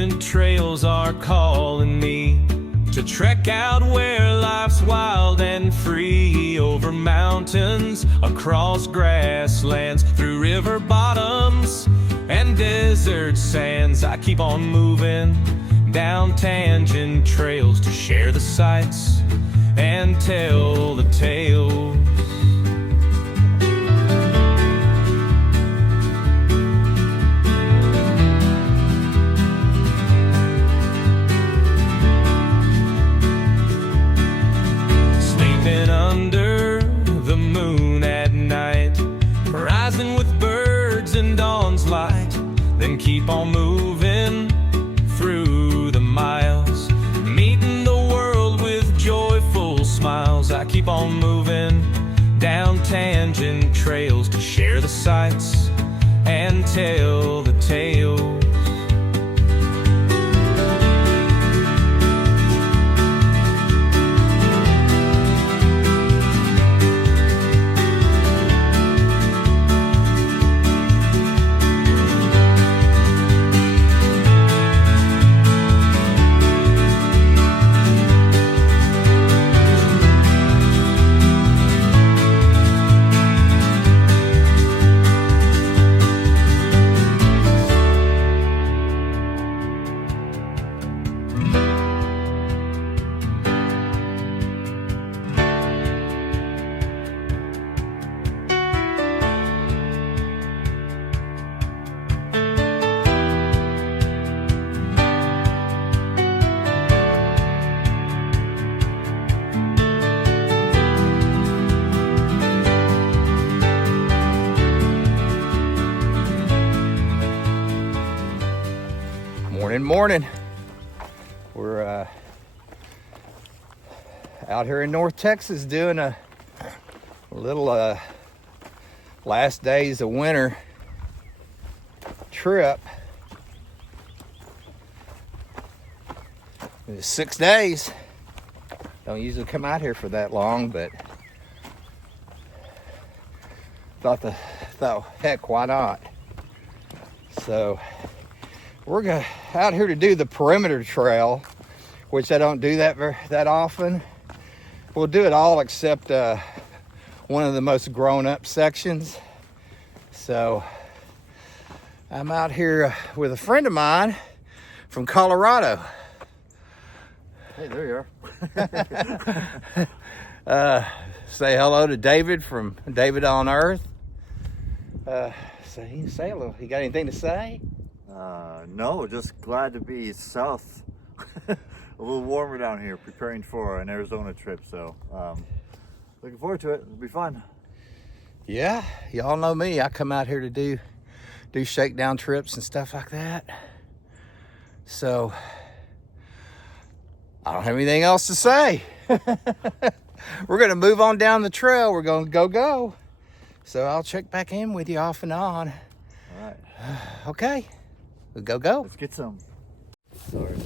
tangent trails are calling me to trek out where life's wild and free, over mountains, across grasslands, through river bottoms and desert sands. I keep on moving down tangent trails to share the sights and tell the tales. Under the moon at night, rising with birds and dawn's light, then keep on moving through the miles, meeting the world with joyful smiles. I keep on moving down tangent trails to share the sights and tell the tales. Morning. We're out here in North Texas doing a little last days of winter trip. It's 6 days. Don't usually come out here for that long, but thought heck, why not? So we're out here to do the perimeter trail, which I don't do that often. We'll do it all except one of the most grown-up sections. So I'm out here with a friend of mine from Colorado. Hey, there you are. Say hello to David from David on Earth. So you can say a little. You got anything to say? No, just glad to be south. A little warmer down here, preparing for an Arizona trip. So looking forward to it. It'll be fun. Yeah, y'all know me. I come out here to do shakedown trips and stuff like that. So I don't have anything else to say. We're gonna move on down the trail. We're gonna go. So I'll check back in with you off and on. All right. Okay. We'll go. Let's get some. Sorry.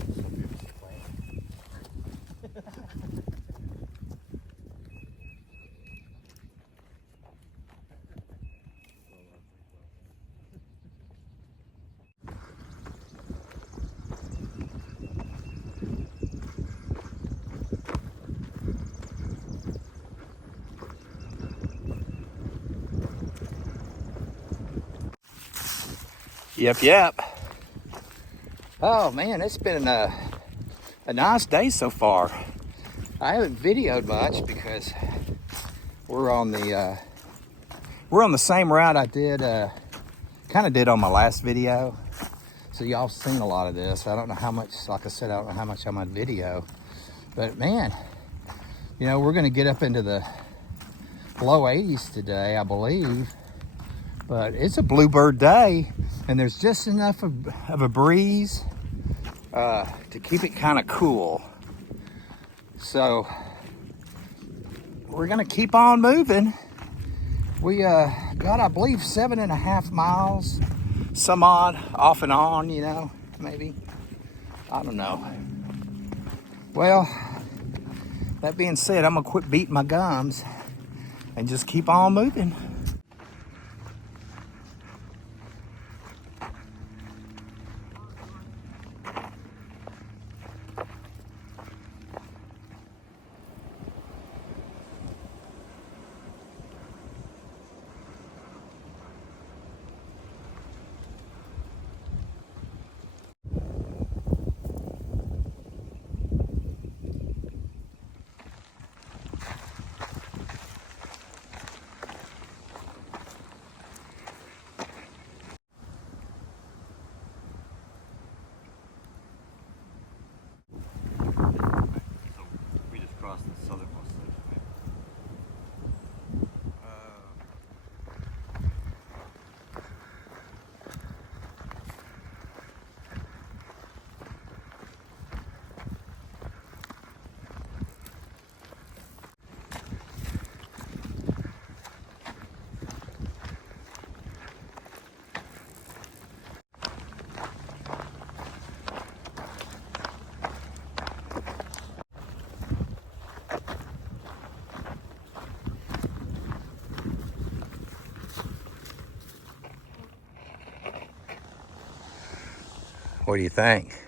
Yep. Oh man, it's been a nice day so far. I haven't videoed much because we're on the same route I did kind of did on my last video. So y'all seen a lot of this. I don't know how much, like I said, I don't know how much on my video. But man, you know, we're gonna get up into the low 80s today, I believe. But it's a bluebird day, and there's just enough of a breeze to keep it kind of cool. So we're gonna keep on moving. We got, I believe, 7.5 miles, some odd, off and on, you know, maybe. I don't know. Well, that being said, I'm gonna quit beating my gums and just keep on moving. What do you think?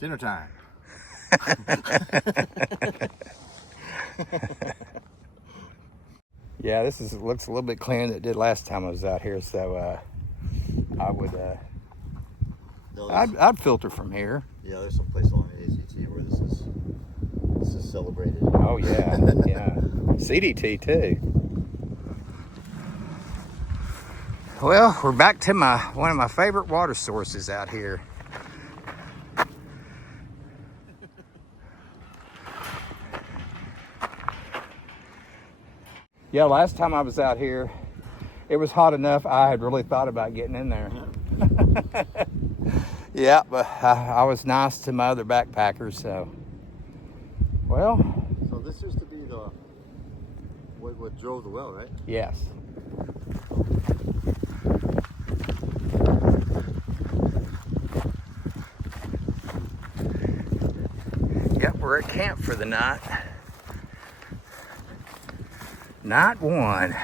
Dinner time. Yeah, looks a little bit cleaner than it did last time I was out here, so I would I'd filter from here. Yeah, there's some place along the ACT where this is celebrated. Oh yeah, yeah. CDT too. Well, we're back to one of my favorite water sources out here. Yeah, last time I was out here, it was hot enough I had really thought about getting in there. Yeah, but I was nice to my other backpackers, so. Well. So this used to be what drove the well, right? Yes. Yep, we're at camp for the night. Night one.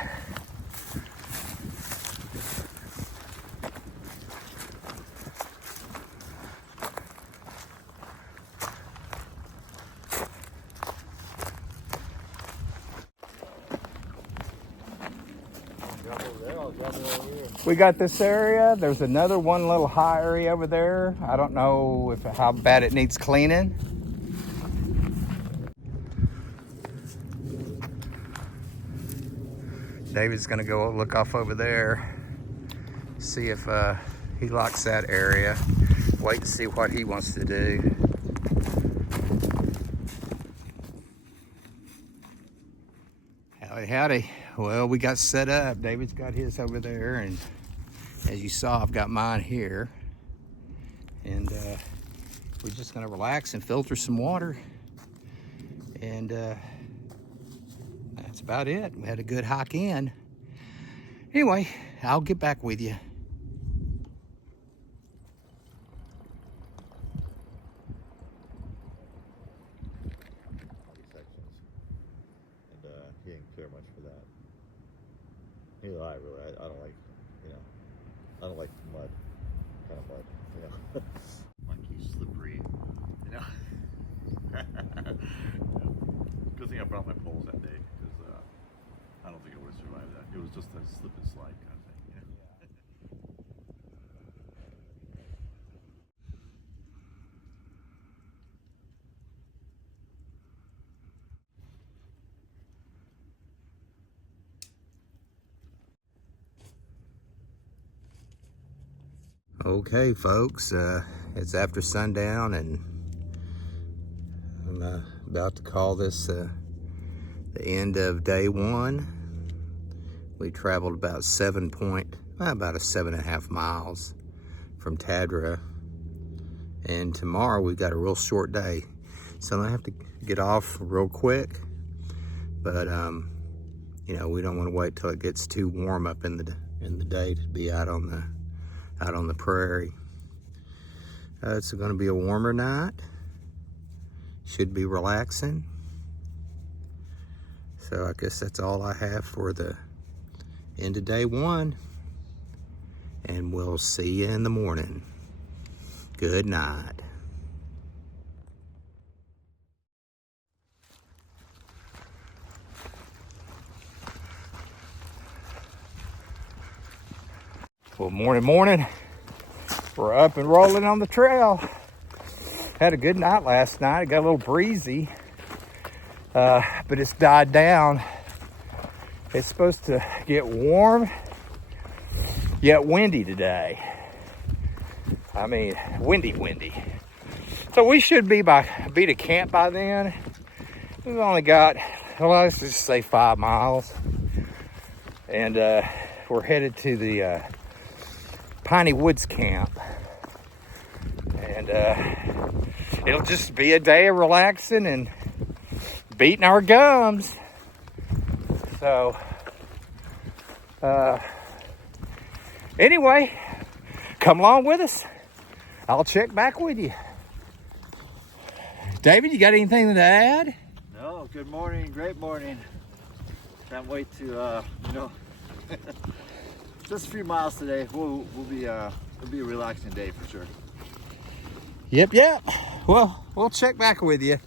We got this area. There's another one little high area over there. I don't know how bad it needs cleaning. David's gonna go look off over there, see if he likes that area. Wait to see what he wants to do. Howdy, howdy. Well, we got set up. David's got his over there, and as you saw, I've got mine here. And we're just gonna relax and filter some water. And that's about it. We had a good hike in. Anyway, I'll get back with you. He didn't care much for that. Neither do I really. I don't like, I don't like mud, kind of mud, Monkey's slippery, Good thing I brought my poles that day, because I don't think I would have survived that. It was just a slip and slide kind of thing, Okay, folks, it's after sundown, and I'm about to call this the end of day one. We traveled about 7.5 miles from Tadra, and tomorrow we've got a real short day, so I have to get off real quick. But we don't want to wait till it gets too warm up in the day to be out on the prairie. It's going to be a warmer night. Should be relaxing. So I guess that's all I have for the end of day one. And we'll see you in the morning. Good night. Well, morning. We're up and rolling on the trail. Had a good night last night. It got a little breezy, but it's died down. It's supposed to get warm, yet windy today. I mean, windy. So we should be to camp by then. We've only got, let's just say 5 miles. And we're headed to the Piney Woods camp, and it'll just be a day of relaxing and beating our gums. So anyway, come along with us. I'll check back with you. David, you got anything to add? No, good morning, great morning. Can't wait to just a few miles today. We'll be It'll be a relaxing day for sure. Yep, yep. Well, we'll check back with you.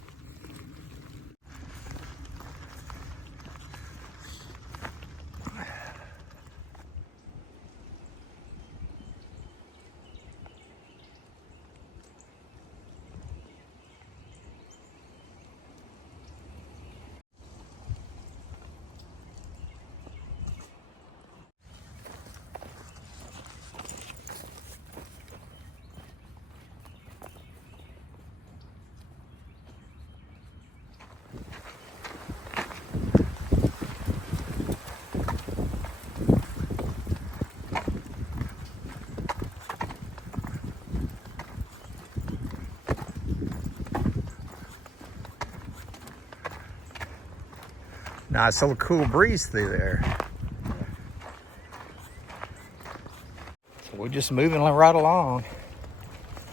Nice little cool breeze through there. So we're just moving right along.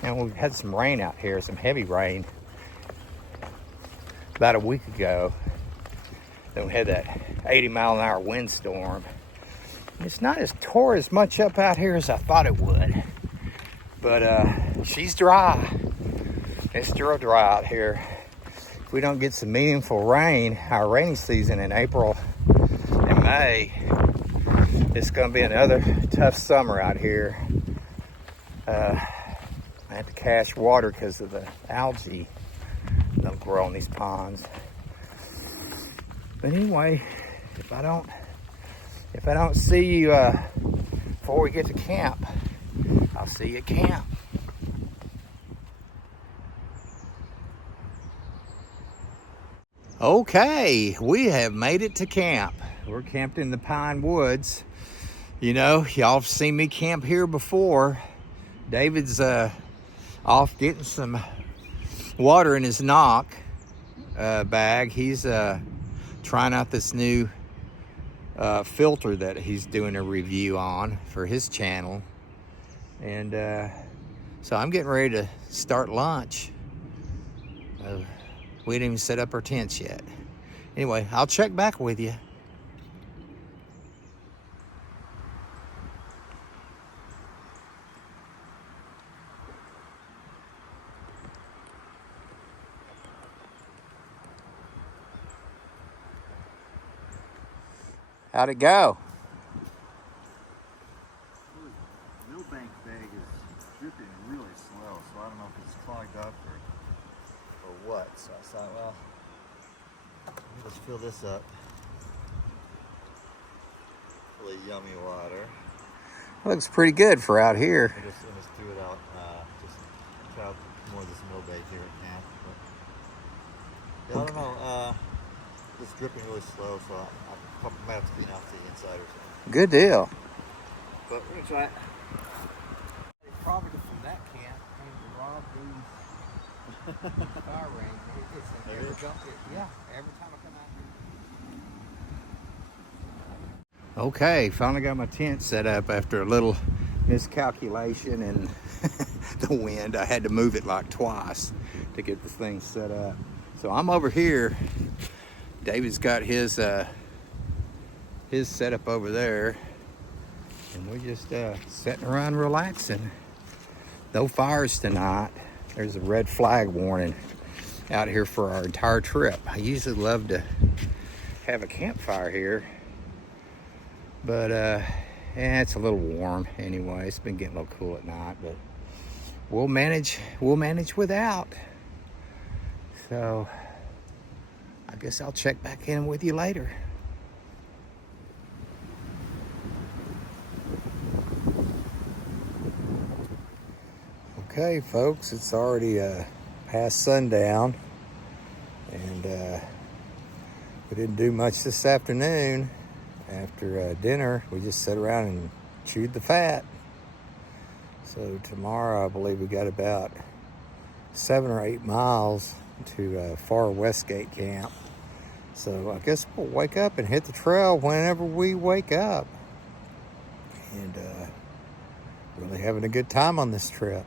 And we've had some rain out here, some heavy rain. About a week ago, then we had that 80-mile-an-hour windstorm. It's not as tore as much up out here as I thought it would. But she's dry. It's still dry out here. If we don't get some meaningful rain, our rainy season in April and May, it's going to be another tough summer out here. I have to cache water because of the algae that'll grow on these ponds. But anyway, if I don't see you before we get to camp, I'll see you at camp. Okay, we have made it to camp. We're camped in the pine woods. You know, y'all have seen me camp here before. David's off getting some water in his knock bag. He's trying out this new filter that he's doing a review on for his channel. And so I'm getting ready to start lunch. We didn't even set up our tents yet. Anyway, I'll check back with you. How'd it go? The millbank bag is dripping really slow, so I don't know if it's clogged up or what. So I thought, well, let's fill this up. Really yummy water. Looks pretty good for out here. I just threw it out. Just try out more of this millbank here at camp. But, yeah, I don't know. It's dripping really slow, so I probably might have to clean out the inside or something. Good deal. But we're gonna try it. Probably from that camp came to rob these fire range. Yeah, every time I come out here. Okay, finally got my tent set up after a little miscalculation and the wind. I had to move it like twice to get this thing set up. So I'm over here. David's got his setup over there, and we're just sitting around relaxing. No fires tonight. There's a red flag warning out here for our entire trip. I usually love to have a campfire here, but it's a little warm anyway. It's been getting a little cool at night, but we'll manage without. So I guess I'll check back in with you later. Okay, folks, it's already past sundown, and we didn't do much this afternoon. After dinner, we just sat around and chewed the fat. So tomorrow, I believe we got about 7 or 8 miles to Far Westgate Camp. So I guess we'll wake up and hit the trail whenever we wake up. And really having a good time on this trip,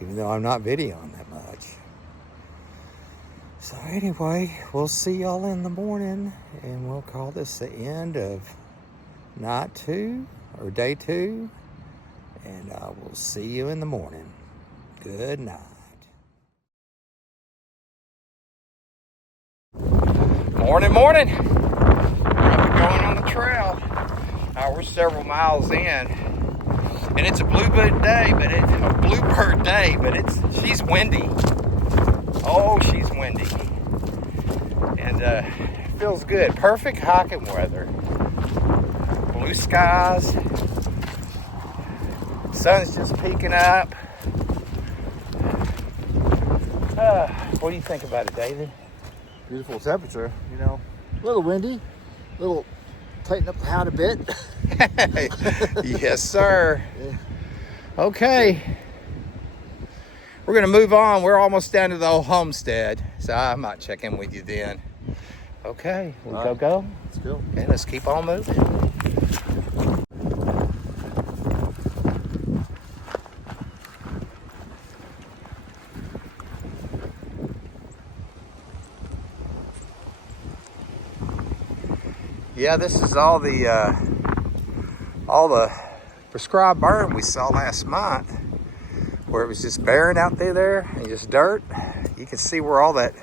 even though I'm not videoing that much. So anyway, we'll see y'all in the morning, and we'll call this the end of night 2 or day 2. And I will see you in the morning. Good night. Morning, morning. We're going on the trail. We're several miles in, and it's a bluebird day, but she's windy. Oh, she's windy, and it feels good. Perfect hiking weather. Blue skies. Sun's just peeking up. What do you think about it, David? Beautiful temperature, you know. A little windy, a little tighten up the hat a bit. Yes, sir. Yeah. Okay. We're going to move on. We're almost down to the old homestead, so I might check in with you then. Okay, we go? Let's go. Okay, let's keep on moving. Yeah, this is all the prescribed burn we saw last month, where it was just barren out through there and just dirt. You can see where all that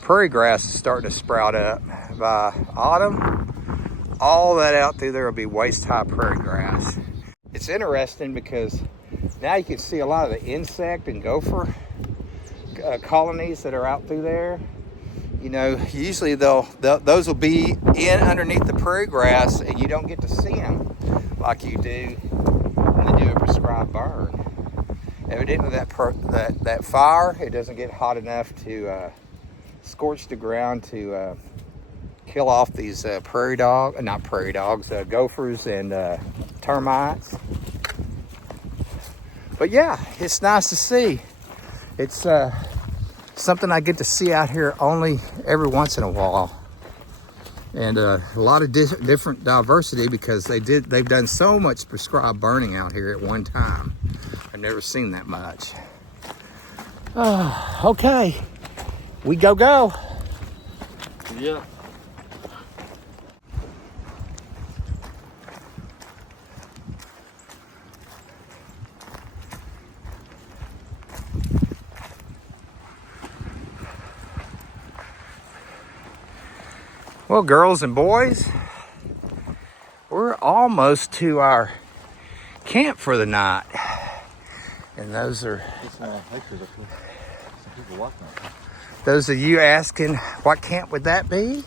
prairie grass is starting to sprout up. By autumn, all that out through there will be waist-high prairie grass. It's interesting because now you can see a lot of the insect and gopher colonies that are out through there. You know, usually those will be in underneath the prairie grass, and you don't get to see them like you do when they do a prescribed burn. Evidently, that fire, it doesn't get hot enough to scorch the ground to kill off these gophers and termites. But yeah, it's nice to see. It's something I get to see out here only every once in a while, and a lot of different diversity because they've done so much prescribed burning out here at one time. I've never seen that much. Okay, we go. Yeah. Well, girls and boys, we're almost to our camp for the night. And those are some people walking. Those of you asking what camp would that be?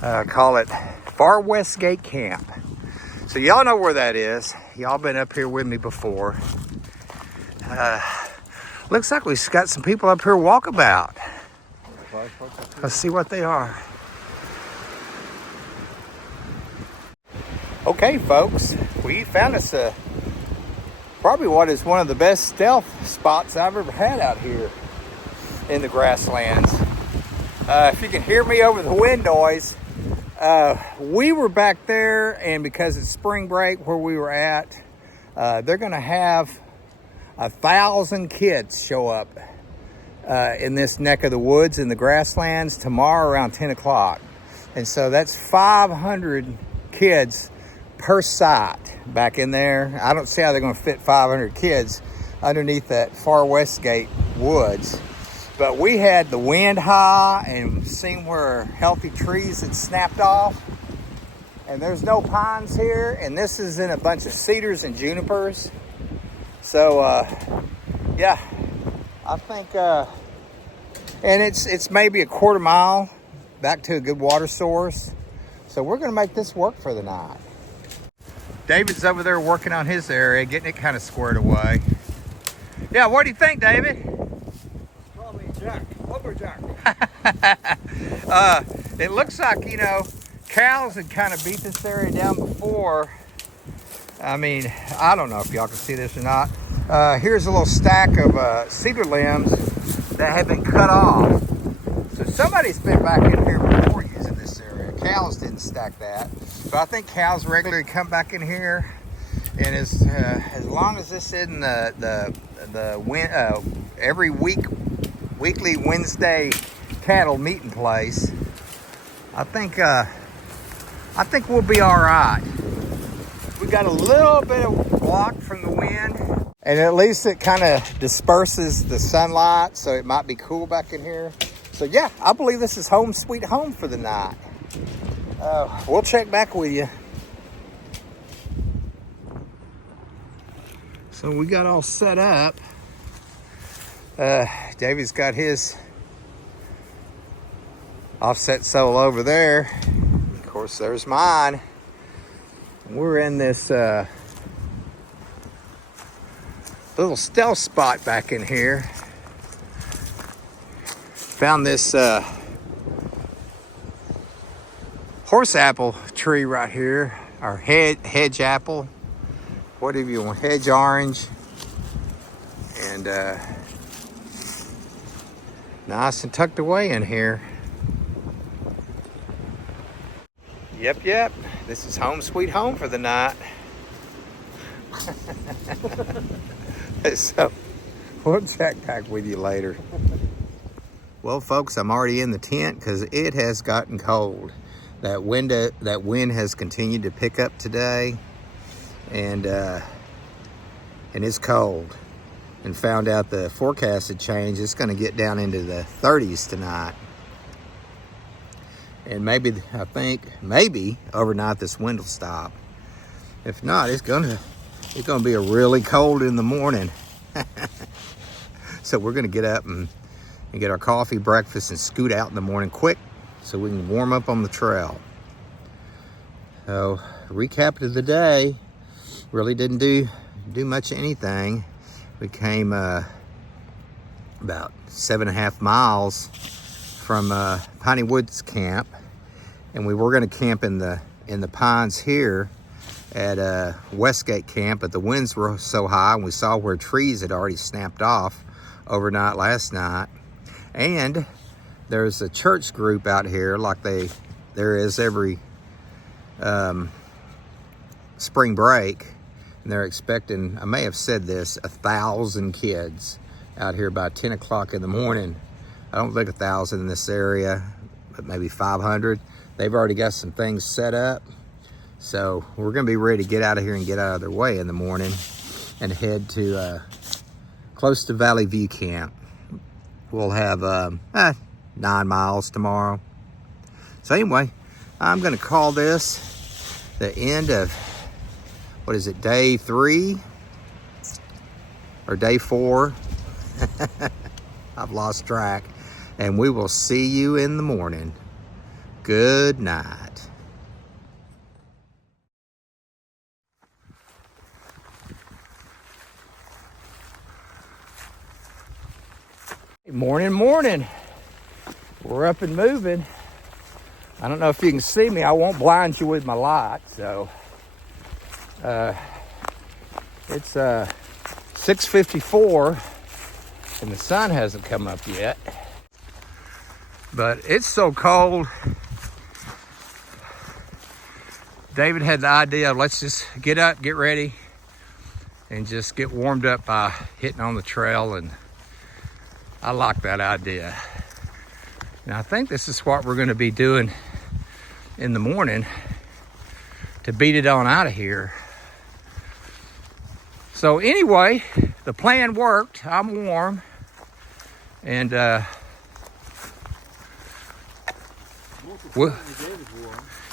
Call it Far West Gate Camp. So y'all know where that is. Y'all been up here with me before. Looks like we've got some people up here walkabout. Let's see what they are. Okay, folks, we found us probably what is one of the best stealth spots I've ever had out here in the Grasslands. If you can hear me over the wind noise, we were back there, and because it's spring break where we were at, they're going to have 1,000 kids show up in this neck of the woods in the Grasslands tomorrow around 10 o'clock. And so that's 500 kids per site back in there. I don't see how they're going to fit 500 kids underneath that Far West Gate woods. But we had the wind high and seen where healthy trees had snapped off. And there's no pines here. And this is in a bunch of cedars and junipers. So, yeah, I think, and it's maybe a quarter mile back to a good water source. So we're going to make this work for the night. David's over there working on his area, getting it kind of squared away. Yeah, what do you think, David? Call me Jack. Lumberjack. It looks like, you know, cows had kind of beat this area down before. I mean, I don't know if y'all can see this or not. Here's a little stack of cedar limbs that have been cut off. So somebody's been back in here before using this area. Cows didn't stack that. But I think cows regularly come back in here, and as long as this isn't the every weekly Wednesday cattle meeting place, I think we'll be all right. We got a little bit of blocked from the wind. And at least it kind of disperses the sunlight, so it might be cool back in here. So yeah, I believe this is home sweet home for the night. We'll check back with you. So we got all set up. David's got his offset sole over there. Of course, there's mine. We're in this little stealth spot back in here. Found this horse apple tree right here, or hedge apple, whatever you want, hedge orange, and nice and tucked away in here. Yep, this is home sweet home for the night. So we'll check back with you later. Well, folks, I'm already in the tent because it has gotten cold. That wind has continued to pick up today, and it's cold. And found out the forecast had changed. It's going to get down into the 30s tonight. And maybe overnight this wind will stop. If not, it's gonna be a really cold in the morning. So we're gonna get up and get our coffee, breakfast, and scoot out in the morning quick so we can warm up on the trail. So recap of the day, really didn't do much of anything. We came about 7.5 miles from Piney Woods camp, and we were going to camp in the pines here at Westgate camp, but the winds were so high and we saw where trees had already snapped off overnight last night. And there's a church group out here like there is every spring break, and they're expecting, I may have said this, 1,000 kids out here by 10 o'clock in the morning. I don't think 1,000 in this area, but maybe 500. They've already got some things set up. So we're gonna be ready to get out of here and get out of their way in the morning and head to close to Valley View Camp. We'll have 9 miles tomorrow. So anyway, I'm gonna call this the end of, what is it, day 3 or day 4? I've lost track. And we will see you in the morning. Good night. Morning. We're up and moving. I don't know if you can see me. I won't blind you with my light. So it's 6:54 and the sun hasn't come up yet. But it's so cold. David had the idea of let's just get up, get ready, and just get warmed up by hitting on the trail, and I like that idea. And I think this is what we're gonna be doing in the morning to beat it on out of here. So anyway, the plan worked. I'm warm, and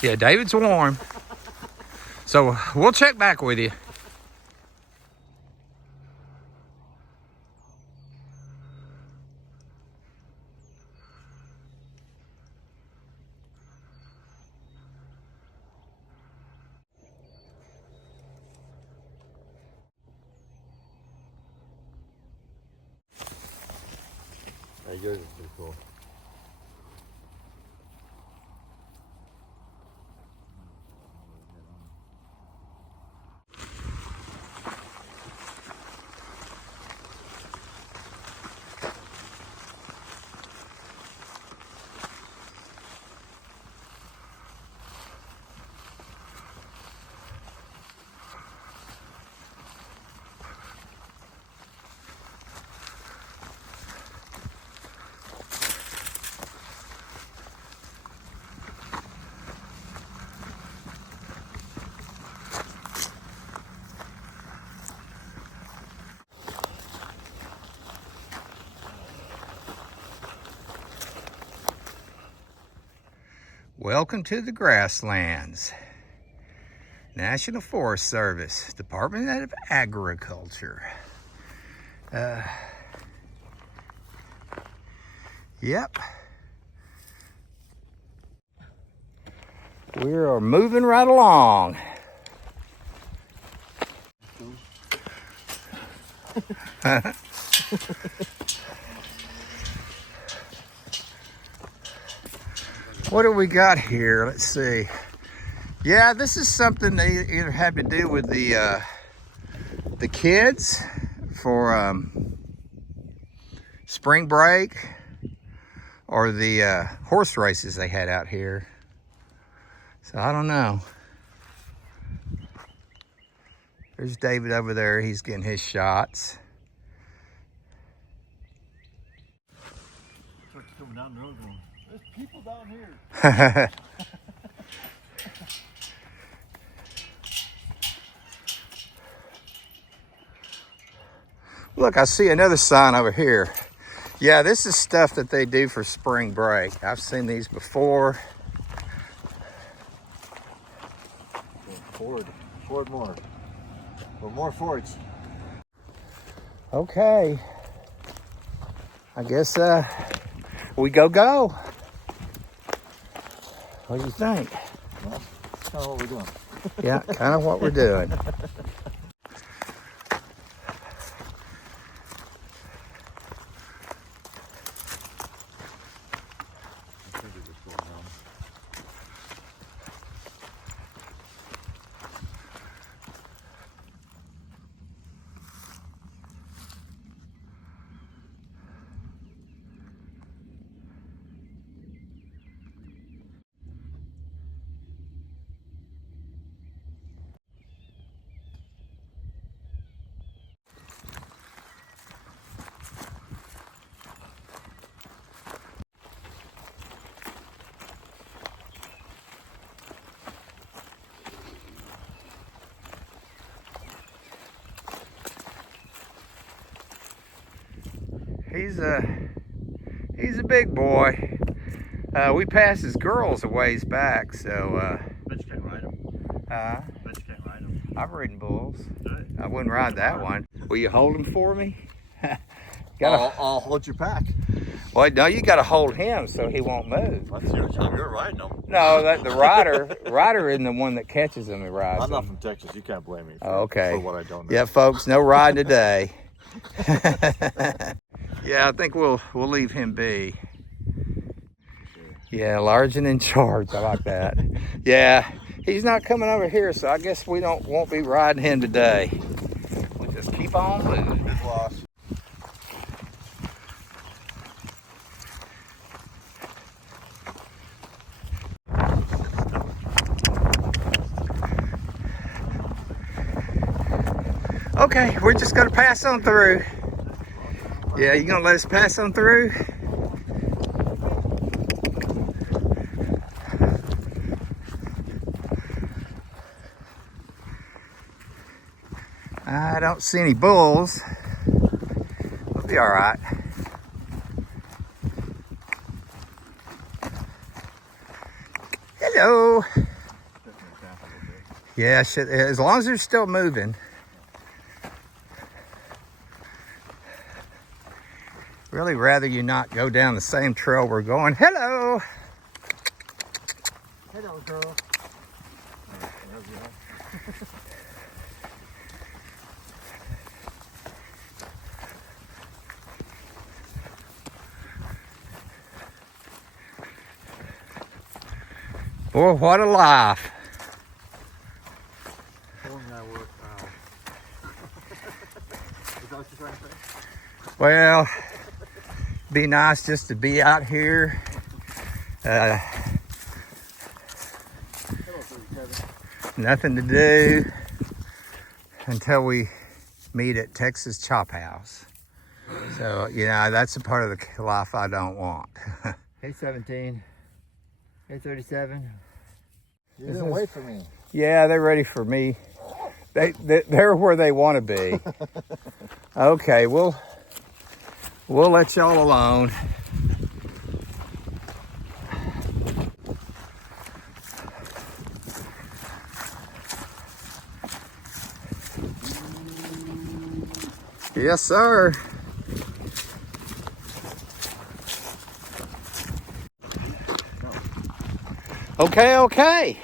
yeah, David's warm. So we'll check back with you. Yours is pretty cool. Welcome to the Grasslands. National Forest Service, Department of Agriculture. Yep. We are moving right along. What do we got here? Let's see. Yeah, this is something they either have to do with the kids for spring break or the horse races they had out here. So I don't know. There's David over there. He's getting his shots. Coming down the road going, there's people down here. Look, I see another sign over here. Yeah, this is stuff that they do for spring break. I've seen these before. Forward more. Or more forwards. Okay. I guess we go. What do you think? Well, that's kind of what we're doing. Yeah, kind of what we're doing. He's a big boy. We passed his girls a ways back, so. Bet you can't ride them. Bet you can't ride them. I've ridden bulls. Right. I wouldn't ride that one. Will you hold him for me? I'll hold your pack. Well, no, you got to hold him so he won't move. That's your job. You're riding them. No, the rider isn't the one that catches them and rides I'm them. not from Texas. You can't blame me for what I don't know. Yeah, folks, no riding today. Yeah, I think we'll leave him be. Yeah, large and in charge. I like that. Yeah, he's not coming over here, so I guess we won't be riding him today. We'll just keep on moving. Good loss. Okay, we're just gonna pass on through. Yeah, you gonna let us pass on through? I don't see any bulls. We'll be all right. Hello. Yeah, as long as they're still moving. Really rather you not go down the same trail we're going. Hello. Hello, girl. Boy, what a life. Well, be nice just to be out here. Nothing to do until we meet at Texas Chop House. So, you know, that's a part of the life I don't want. Hey 17, hey 37. You didn't wait for me. Yeah, they're ready for me. They're where they want to be. Okay, we'll let y'all alone. Yes, sir. Okay.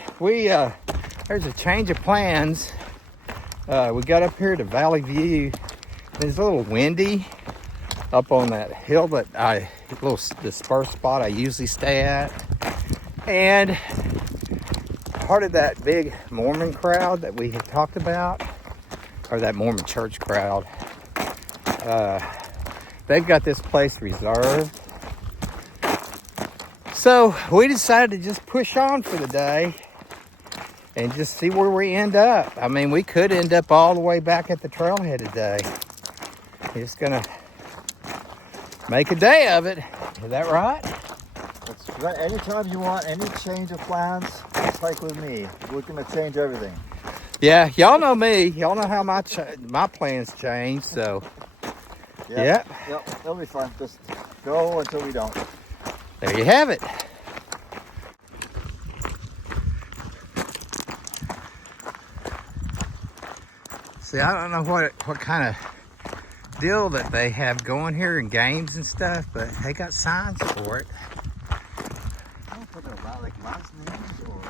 There's a change of plans. We got up here to Valley View. It's a little windy up on that hill that little dispersed spot I usually stay at. And part of that big Mormon crowd that we had talked about, or that Mormon church crowd, they've got this place reserved. So we decided to just push on for the day and just see where we end up. I mean, we could end up all the way back at the trailhead today. We're just gonna make a day of it. Is that right? That's right. Anytime you want any change of plans, just like with me, we're gonna change everything. Yeah, y'all know me. Y'all know how my plans change, so. Yep, it'll be fun. Just go until we don't. There you have it. See, I don't know what kind of deal that they have going here in games and stuff, but they got signs for it. I don't think about like last names or.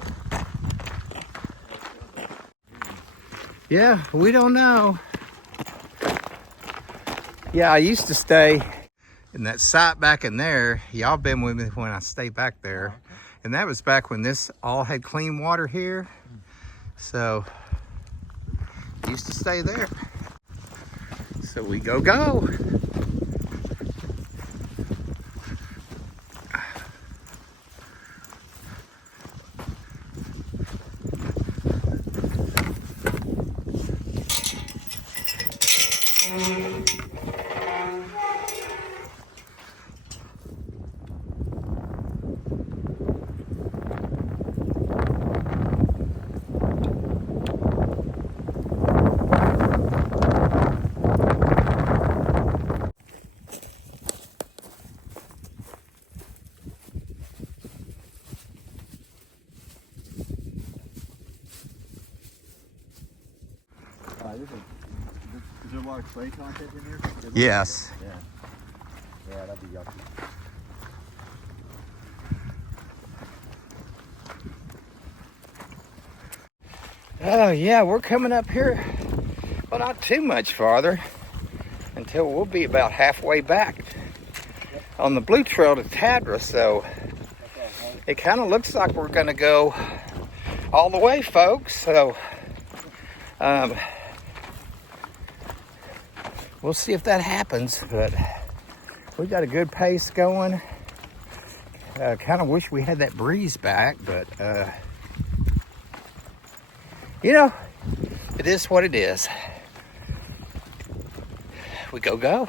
Yeah, we don't know. Yeah, I used to stay in that site back in there. Y'all been with me when I stayed back there. And that was back when this all had clean water here. So, used to stay there. So we go. Is there a lot of clay content in here? Yes. Yeah, that'd be yucky. Oh yeah, we're coming up here. Well, not too much farther until we'll be about halfway back on the Blue Trail to Tadra. So it kind of looks like we're going to go all the way, folks. So we'll see if that happens, but we got a good pace going. Kind of wish we had that breeze back, but you know, it is what it is. We go.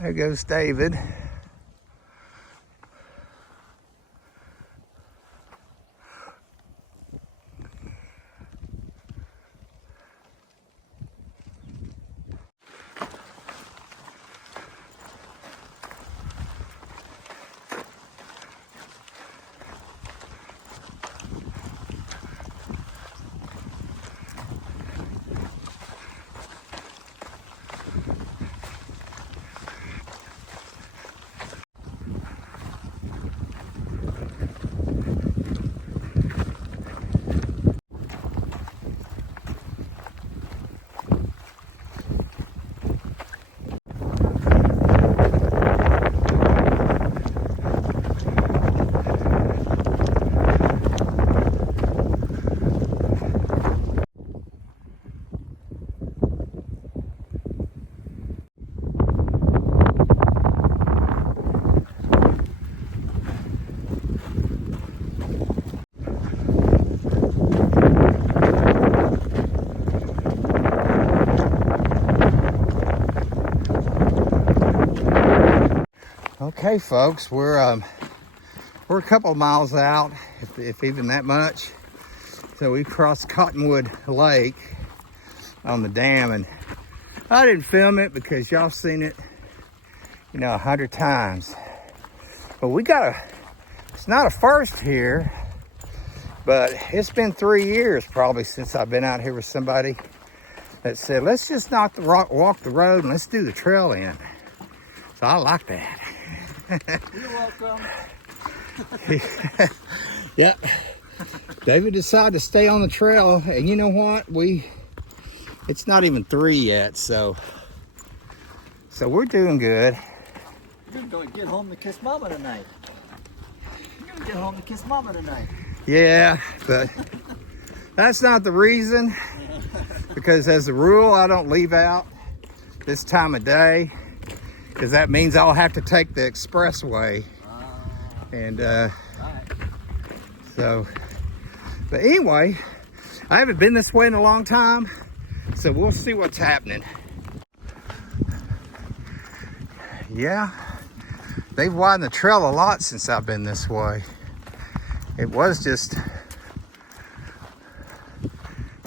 There goes David. Okay, folks, we're a couple of miles out, if even that much. So we crossed Cottonwood Lake on the dam, and I didn't film it because y'all seen it, you know, 100 times. But we got it's not a first here, but it's been 3 years probably since I've been out here with somebody that said, let's just not walk the road and let's do the trail in. So I like that. You're welcome. Yeah. David decided to stay on the trail, and you know what? It's not even 3 yet, so we're doing good. You're going to get home to kiss Mama tonight. You're going to get home to kiss Mama tonight. Yeah, but that's not the reason, because as a rule, I don't leave out this time of day, because that means I'll have to take the expressway. And so, but anyway, I haven't been this way in a long time, so we'll see what's happening. Yeah, they've widened the trail a lot since I've been this way. It was just,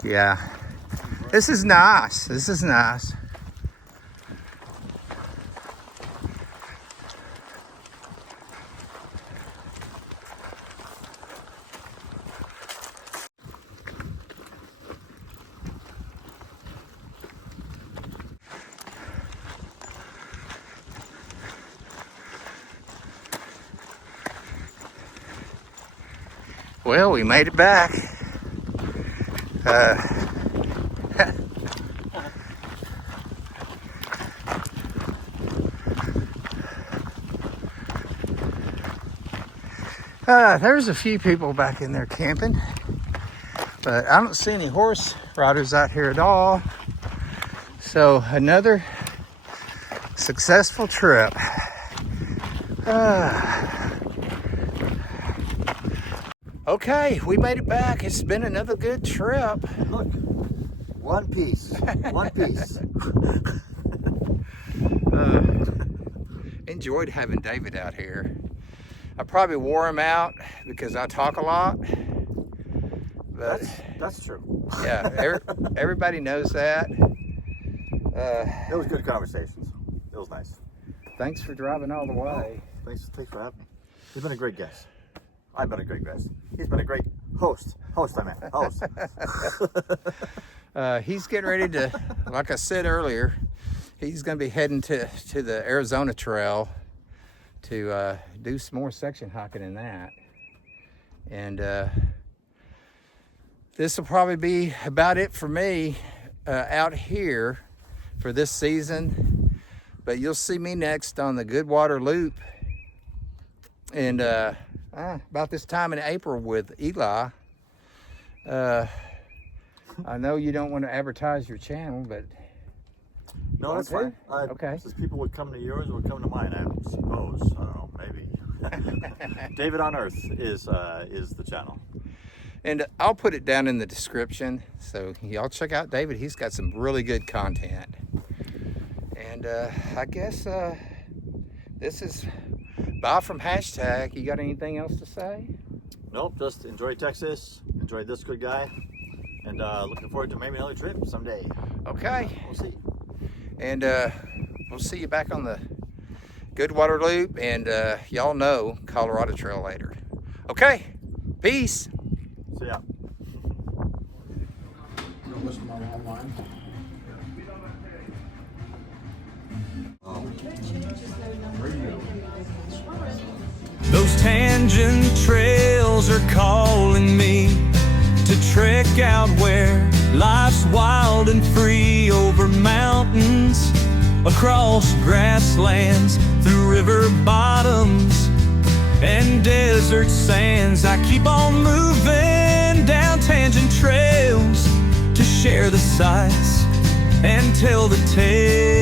yeah, this is nice. This is nice. Well, we made it back. There's a few people back in there camping, but I don't see any horse riders out here at all. So another successful trip. Okay, we made it back. It's been another good trip. Look, one piece. One piece. Enjoyed having David out here. I probably wore him out because I talk a lot. But That's true. yeah, everybody knows that. It was good conversations. It was nice. Thanks for driving all the way. Thanks for having me. You've been a great guest. I've been a great guest. He's been a great host. Host. He's getting ready to, like I said earlier, he's going to be heading to the Arizona Trail to do some more section hiking in that. And this will probably be about it for me out here for this season. But you'll see me next on the Goodwater Loop. And about this time in April with Eli. I know you don't want to advertise your channel, but No, that's fine. Okay. Since people would come to yours, would come to mine, I suppose. I don't know, maybe. David on Earth is the channel. And I'll put it down in the description, so y'all check out David. He's got some really good content. And I guess this is bye from Hashtag. You got anything else to say? Nope, just enjoy Texas, enjoy this good guy, and looking forward to maybe another trip someday. Okay. We'll see. And we'll see you back on the Goodwater Loop, and y'all know Colorado Trail later. Okay, peace. See ya. Those tangent trails are calling me to trek out where life's wild and free, over mountains, across grasslands, through river bottoms and desert sands. I keep on moving down tangent trails to share the sights and tell the tale.